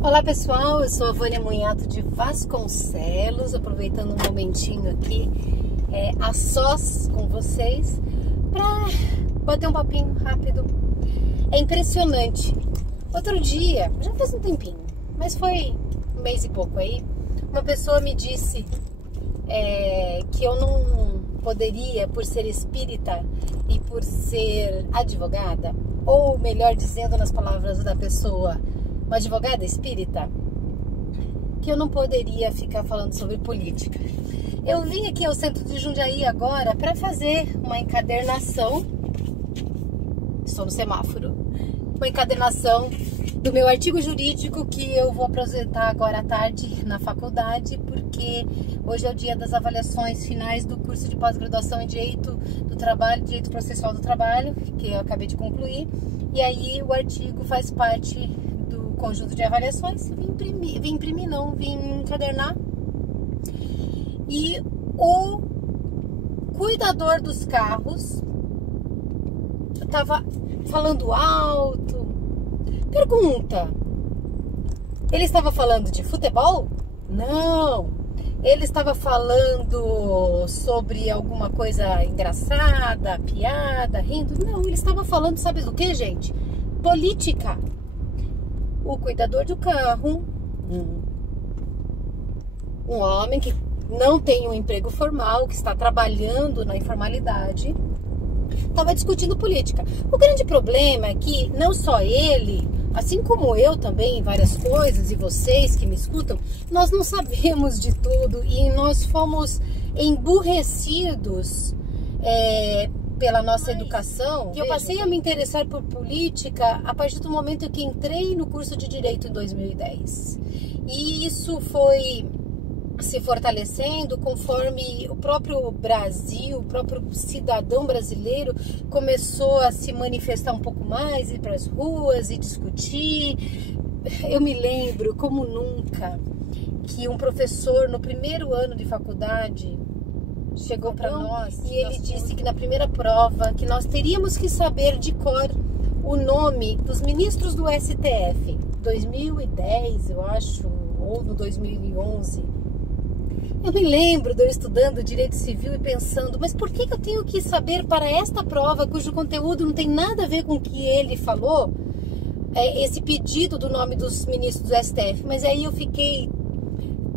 Olá pessoal, eu sou a Vânia Munhato de Vasconcelos, aproveitando um momentinho aqui a sós com vocês para bater um papinho rápido. É impressionante. Outro dia, já faz um tempinho, mas foi um mês e pouco aí, uma pessoa me disse que eu não poderia, por ser espírita e por ser advogada, ou melhor dizendo nas palavras da pessoa, uma advogada espírita, que eu não poderia ficar falando sobre política. Eu vim aqui ao centro de Jundiaí agora para fazer uma encadernação, estou no semáforo, uma encadernação do meu artigo jurídico que eu vou apresentar agora à tarde na faculdade, porque hoje é o dia das avaliações finais do curso de pós-graduação em Direito do Trabalho, Direito Processual do Trabalho, que eu acabei de concluir, e aí o artigo faz parte conjunto de avaliações, vim encadernar, e o cuidador dos carros estava falando alto. Pergunta, ele estava falando de futebol? Não. Ele estava falando sobre alguma coisa engraçada, piada, rindo? Não, ele estava falando, sabe do que, gente? Política. O cuidador do carro, um homem que não tem um emprego formal, que está trabalhando na informalidade, estava discutindo política. O grande problema é que não só ele, assim como eu também, várias coisas, e vocês que me escutam, nós não sabemos de tudo e nós fomos emburrecidos pela nossa educação. Eu passei a me interessar por política a partir do momento que entrei no curso de Direito em 2010. E isso foi se fortalecendo conforme o próprio Brasil, o próprio cidadão brasileiro começou a se manifestar um pouco mais, ir para as ruas e discutir. Eu me lembro, como nunca, que um professor no primeiro ano de faculdade chegou para nós e ele disse que na primeira prova que nós teríamos que saber de cor o nome dos ministros do STF, 2010 eu acho, ou no 2011. Eu me lembro de eu estudando Direito Civil e pensando, mas por que eu tenho que saber para esta prova cujo conteúdo não tem nada a ver com o que ele falou, esse pedido do nome dos ministros do STF? Mas aí eu fiquei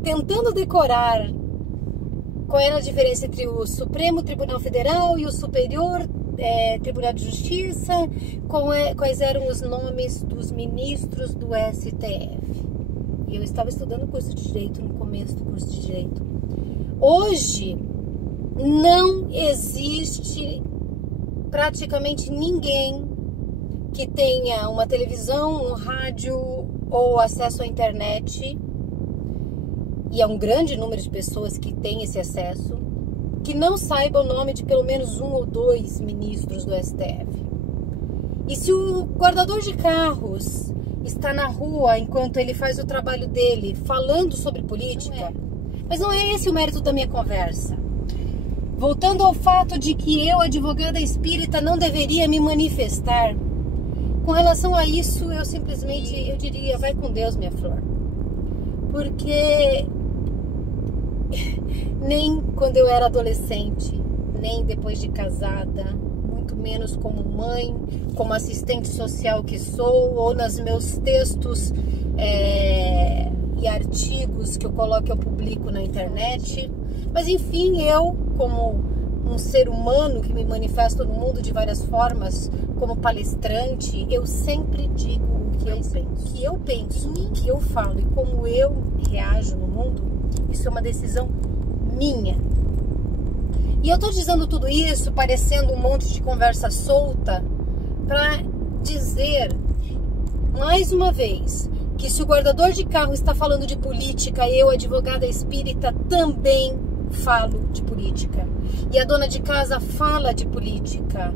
tentando decorar qual era a diferença entre o Supremo Tribunal Federal e o Superior Tribunal de Justiça, quais eram os nomes dos ministros do STF. E eu estava estudando o curso de Direito, no começo do curso de Direito. Hoje, não existe praticamente ninguém que tenha uma televisão, um rádio ou acesso à internet, e é um grande número de pessoas que têm esse acesso, que não saiba o nome de pelo menos um ou dois ministros do STF. E se o guardador de carros está na rua enquanto ele faz o trabalho dele falando sobre política, mas não é esse o mérito da minha conversa. Voltando ao fato de que eu, advogada espírita, não deveria me manifestar, com relação a isso, eu simplesmente, eu diria, vai com Deus, minha flor. Porque nem quando eu era adolescente, nem depois de casada, muito menos como mãe, como assistente social que sou, ou nos meus textos e artigos que eu coloco, eu publico na internet. Mas enfim, eu, como um ser humano que me manifesto no mundo de várias formas, como palestrante, eu sempre digo o que eu penso, o que eu falo e como eu reajo no mundo. Isso é uma decisão minha. E eu tô dizendo tudo isso parecendo um monte de conversa solta para dizer, mais uma vez, que se o guardador de carro está falando de política, eu, advogada espírita, também falo de política. E a dona de casa fala de política.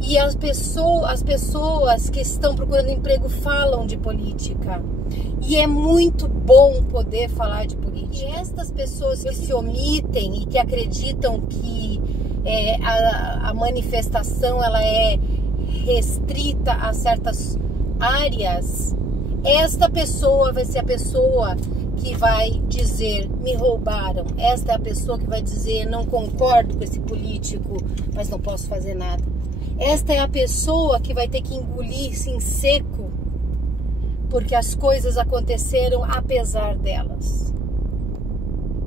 E as pessoas que estão procurando emprego falam de política. E é muito bom poder falar de política. E estas pessoas que se omitem e que acreditam que a manifestação ela é restrita a certas áreas, esta pessoa vai ser a pessoa que vai dizer, me roubaram. Esta é a pessoa que vai dizer, não concordo com esse político, mas não posso fazer nada. Esta é a pessoa que vai ter que engolir-se em seco, porque as coisas aconteceram apesar delas.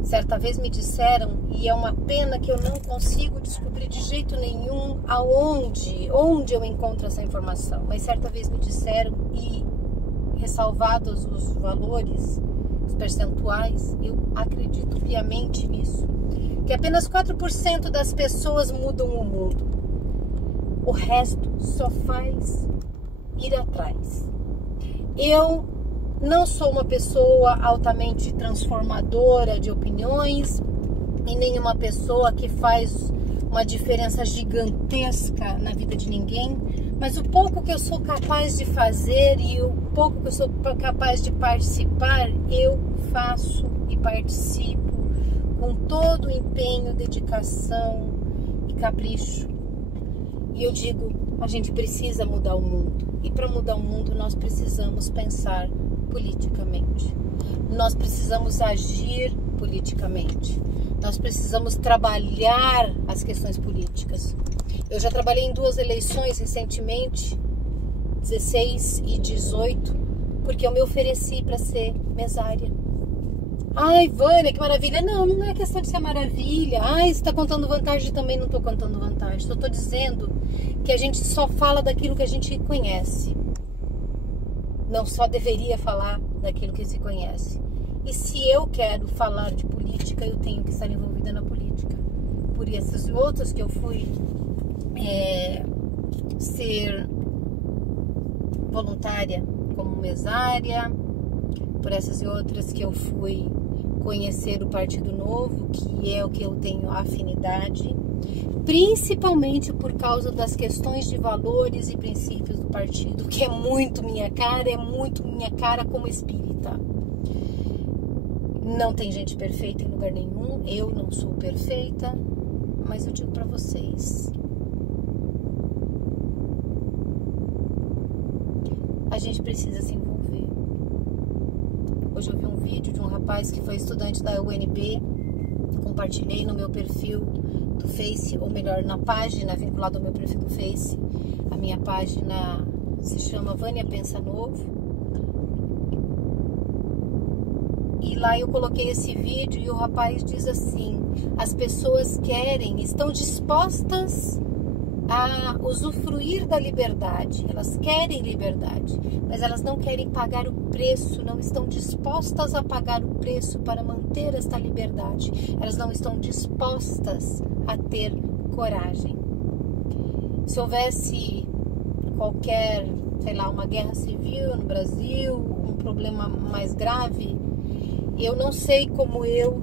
Certa vez me disseram, e é uma pena que eu não consigo descobrir de jeito nenhum onde eu encontro essa informação, mas certa vez me disseram, e ressalvados os valores, os percentuais, eu acredito piamente nisso, que apenas 4% das pessoas mudam o mundo. O resto só faz ir atrás. Eu não sou uma pessoa altamente transformadora de opiniões e nem uma pessoa que faz uma diferença gigantesca na vida de ninguém, mas o pouco que eu sou capaz de fazer e o pouco que eu sou capaz de participar, eu faço e participo com todo o empenho, dedicação e capricho. E eu digo, a gente precisa mudar o mundo. E para mudar o mundo nós precisamos pensar politicamente. Nós precisamos agir politicamente. Nós precisamos trabalhar as questões políticas. Eu já trabalhei em 2 eleições recentemente, 16 e 18, porque eu me ofereci para ser mesária. Ai, Vânia, que maravilha. Não, não é questão de ser maravilha. Ai, você está contando vantagem, também não estou contando vantagem. Só estou dizendo que a gente só fala daquilo que a gente conhece. Não só deveria falar daquilo que se conhece. E se eu quero falar de política, eu tenho que estar envolvida na política. Por essas outras que eu fui ser voluntária como mesária, por essas e outras que eu fui conhecer o Partido Novo, que é o que eu tenho afinidade, principalmente por causa das questões de valores e princípios do partido, que é muito minha cara como espírita. Não tem gente perfeita em lugar nenhum, eu não sou perfeita, mas eu digo para vocês, a gente precisa se envolver. Hoje eu vi um vídeo de um rapaz que foi estudante da UNB, compartilhei no meu perfil do Face, ou melhor, na página vinculada ao meu perfil do Face. A minha página se chama Vânia Pensa Novo. E lá eu coloquei esse vídeo e o rapaz diz assim, as pessoas estão dispostas a usufruir da liberdade, elas querem liberdade, mas elas não querem pagar o preço, não estão dispostas a pagar o preço para manter esta liberdade, elas não estão dispostas a ter coragem. Se houvesse qualquer, uma guerra civil no Brasil, um problema mais grave, eu não sei como eu,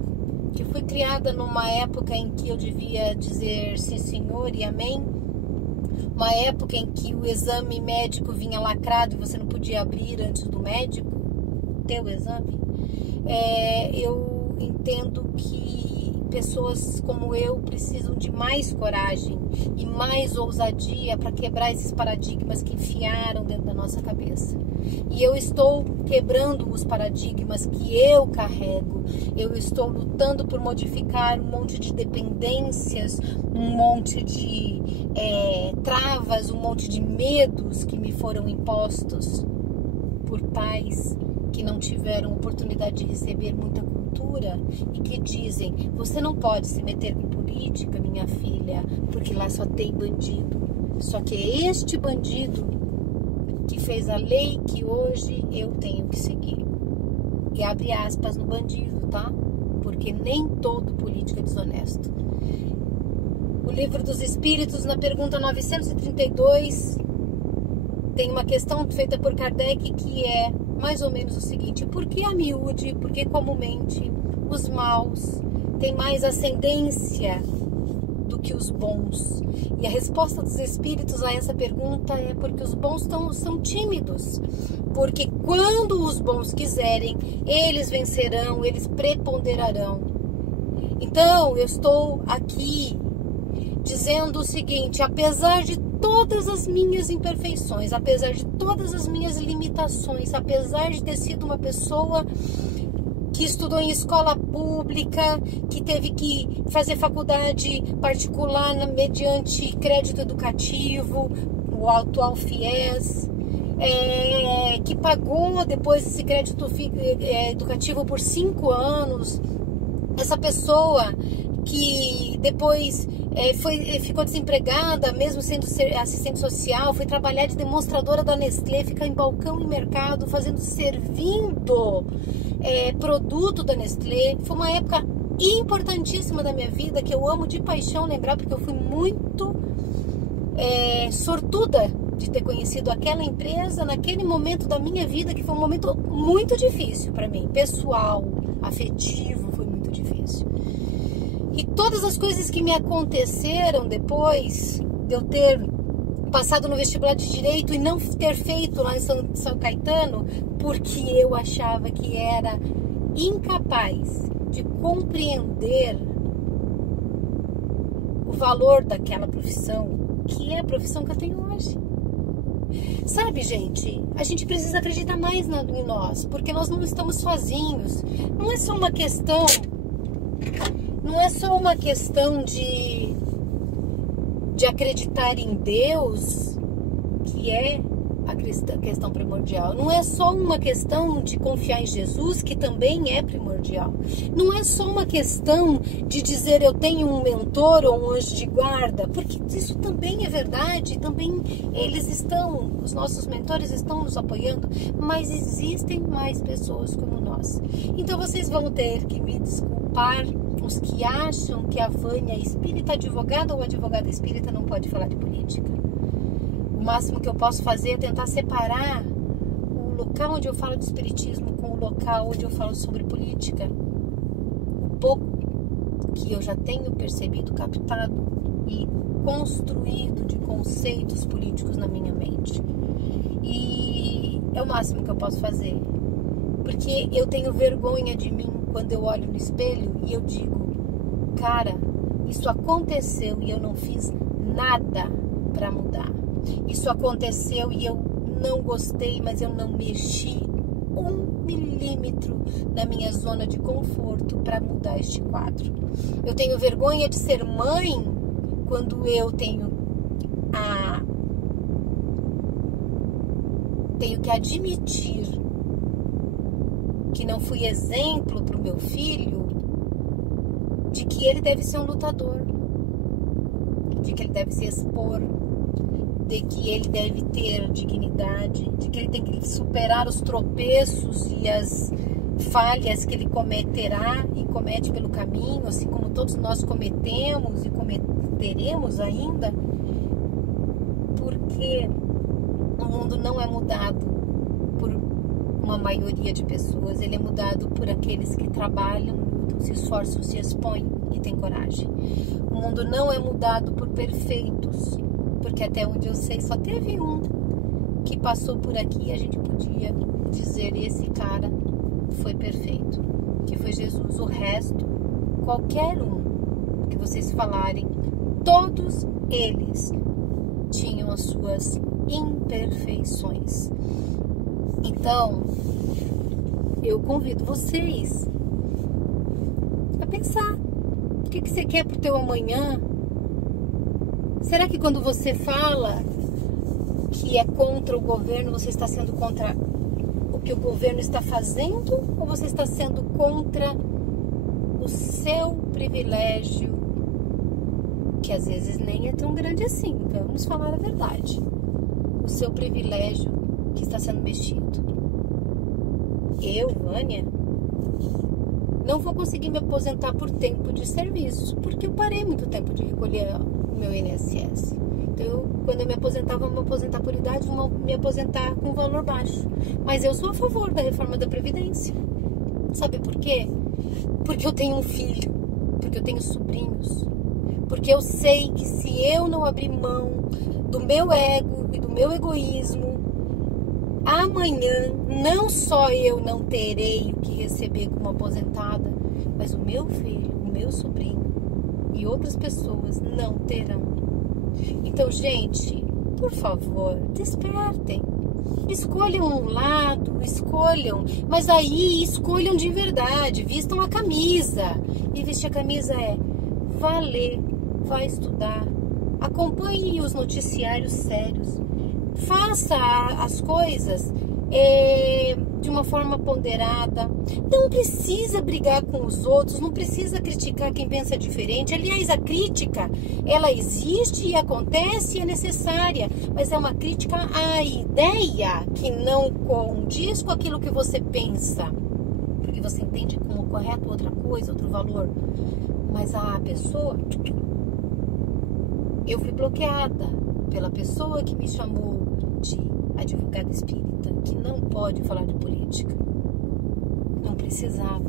que fui criada numa época em que eu devia dizer sim senhor e amém, uma época em que o exame médico vinha lacrado e você não podia abrir antes do médico ter o exame, eu entendo que pessoas como eu precisam de mais coragem e mais ousadia para quebrar esses paradigmas que enfiaram dentro da nossa cabeça. E eu estou quebrando os paradigmas que eu carrego. Eu estou lutando por modificar um monte de dependências, um monte de travas, um monte de medos que me foram impostos por pais que não tiveram oportunidade de receber muita cultura e que dizem, você não pode se meter com política, minha filha, porque lá só tem bandido. Só que é este bandido que fez a lei que hoje eu tenho que seguir. E abre aspas no bandido, tá? Porque nem todo político é desonesto. O Livro dos Espíritos, na pergunta 932, tem uma questão feita por Kardec que é mais ou menos o seguinte: por que a miúde, por que comumente os maus têm mais ascendência do que os bons? E a resposta dos espíritos a essa pergunta é porque os bons são tímidos. Porque quando os bons quiserem, eles vencerão, eles preponderarão. Então, eu estou aqui dizendo o seguinte: apesar de todas as minhas imperfeições, apesar de todas as minhas limitações, apesar de ter sido uma pessoa que estudou em escola pública, que teve que fazer faculdade particular mediante crédito educativo, o atual FIES, que pagou depois esse crédito educativo por 5 anos, essa pessoa que depois ficou desempregada, mesmo sendo assistente social, foi trabalhar de demonstradora da Nestlé, ficar em balcão em mercado, servindo produto da Nestlé. Foi uma época importantíssima da minha vida, que eu amo de paixão lembrar, porque eu fui muito sortuda de ter conhecido aquela empresa naquele momento da minha vida, que foi um momento muito difícil para mim, pessoal, afetivo, foi muito difícil. E todas as coisas que me aconteceram depois de eu ter passado no vestibular de Direito e não ter feito lá em São Caetano, porque eu achava que era incapaz de compreender o valor daquela profissão, que é a profissão que eu tenho hoje. Sabe, gente, a gente precisa acreditar mais em nós, porque nós não estamos sozinhos. Não é só uma questão de acreditar em Deus, que é a questão primordial. Não é só uma questão de confiar em Jesus, que também é primordial. Não é só uma questão de dizer eu tenho um mentor ou um anjo de guarda, porque isso também é verdade, também os nossos mentores estão nos apoiando, mas existem mais pessoas como nós. Então vocês vão ter que me desculpar, os que acham que a Vânia é espírita advogada ou advogada espírita não pode falar de política. O máximo que eu posso fazer é tentar separar o local onde eu falo de espiritismo com o local onde eu falo sobre política. O pouco que eu já tenho percebido, captado e construído de conceitos políticos na minha mente. E é o máximo que eu posso fazer. Porque eu tenho vergonha de mim quando eu olho no espelho e eu digo, cara, isso aconteceu e eu não fiz nada para mudar. Isso aconteceu e eu não gostei, mas eu não mexi 1 milímetro na minha zona de conforto para mudar este quadro. Eu tenho vergonha de ser mãe quando eu tenho que admitir que não fui exemplo para o meu filho, de que ele deve ser um lutador, de que ele deve se expor, de que ele deve ter dignidade, de que ele tem que superar os tropeços e as falhas que ele cometerá e comete pelo caminho, assim como todos nós cometemos e cometeremos ainda, porque o mundo não é mudado por uma maioria de pessoas, ele é mudado por aqueles que trabalham, lutam, se esforçam, se expõem e têm coragem. O mundo não é mudado por perfeitos, porque até onde eu sei só teve um que passou por aqui e a gente podia dizer, esse cara foi perfeito, que foi Jesus. O resto, qualquer um que vocês falarem, todos eles tinham as suas imperfeições. Então, eu convido vocês a pensar, o que você quer pro teu amanhã? Será que quando você fala que é contra o governo, você está sendo contra o que o governo está fazendo? Ou você está sendo contra o seu privilégio, que às vezes nem é tão grande assim, vamos falar a verdade. O seu privilégio que está sendo mexido. Eu, Vânia, não vou conseguir me aposentar por tempo de serviço, porque eu parei muito tempo de recolher o meu INSS. Então, quando eu me aposentava, eu vou me aposentar por idade, vou me aposentar com valor baixo. Mas eu sou a favor da reforma da Previdência. Sabe por quê? Porque eu tenho um filho, porque eu tenho sobrinhos, porque eu sei que se eu não abrir mão do meu ego e do meu egoísmo, amanhã não só eu não terei o que receber como aposentada, mas o meu filho, o meu sobrinho e outras pessoas não terão. Então, gente, por favor, despertem. Escolham um lado, escolham, mas aí escolham de verdade, vistam a camisa. E vestir a camisa é vá ler, vá estudar, acompanhe os noticiários sérios, faça as coisas de uma forma ponderada. Não precisa brigar com os outros, não precisa criticar quem pensa diferente. Aliás, a crítica, ela existe e acontece e é necessária, mas é uma crítica à ideia que não condiz com aquilo que você pensa, porque você entende como correto outra coisa, outro valor. Mas a pessoa... Eu fui bloqueada pela pessoa que me chamou de advogada espírita, que não pode falar de política. Não precisava.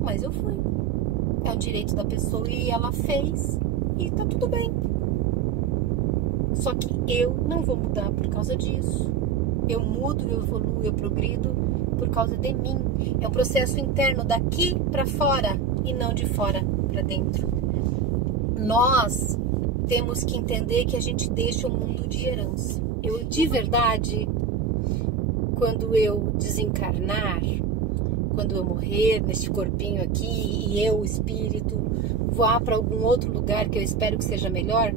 Mas eu fui. É o direito da pessoa e ela fez. E tá tudo bem. Só que eu não vou mudar por causa disso. Eu mudo, eu evoluo, eu progrido por causa de mim. É um processo interno daqui para fora e não de fora para dentro. Nós temos que entender que a gente deixa o mundo de herança. Eu, de verdade, quando eu desencarnar, quando eu morrer neste corpinho aqui e eu, espírito, voar para algum outro lugar que eu espero que seja melhor,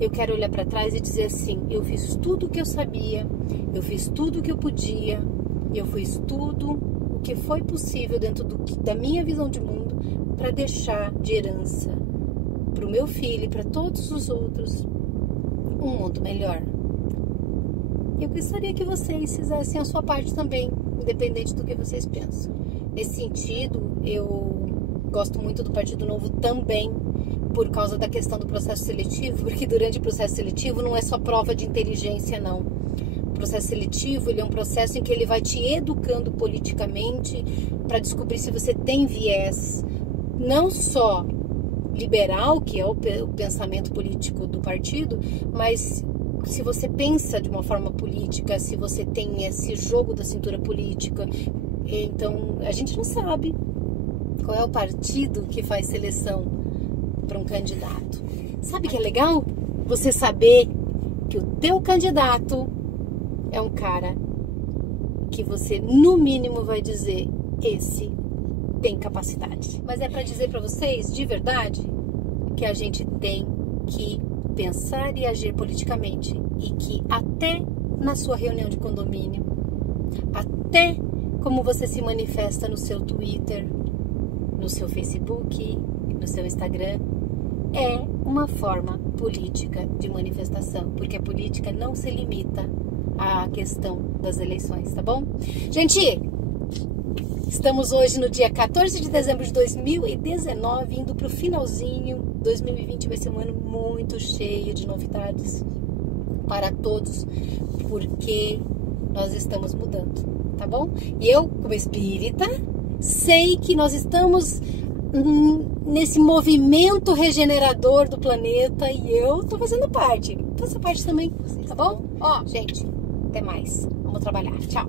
eu quero olhar para trás e dizer assim, eu fiz tudo o que eu sabia, eu fiz tudo o que eu podia, eu fiz tudo o que foi possível dentro da minha visão de mundo para deixar de herança para o meu filho e para todos os outros um mundo melhor. Eu gostaria que vocês fizessem a sua parte também, independente do que vocês pensam. Nesse sentido, eu gosto muito do Partido Novo também, por causa da questão do processo seletivo, porque durante o processo seletivo não é só prova de inteligência, não. O processo seletivo, ele é um processo em que ele vai te educando politicamente para descobrir se você tem viés, não só liberal, que é o pensamento político do partido, mas se você pensa de uma forma política, se você tem esse jogo da cintura política. Então, a gente não sabe qual é o partido que faz seleção para um candidato. Sabe que é legal? Você saber que o teu candidato é um cara que você, no mínimo, vai dizer, esse tem capacidade. Mas é para dizer para vocês, de verdade, que a gente tem que pensar e agir politicamente e que até na sua reunião de condomínio, até como você se manifesta no seu Twitter, no seu Facebook, no seu Instagram, é uma forma política de manifestação, porque a política não se limita à questão das eleições, tá bom? Gente, estamos hoje no dia 14 de dezembro de 2019, indo para o finalzinho. 2020 vai ser um ano muito cheio de novidades para todos, porque nós estamos mudando, tá bom? E eu, como espírita, sei que nós estamos nesse movimento regenerador do planeta e eu tô fazendo parte. Faça parte também, tá bom? Ó, gente, até mais. Vamos trabalhar. Tchau.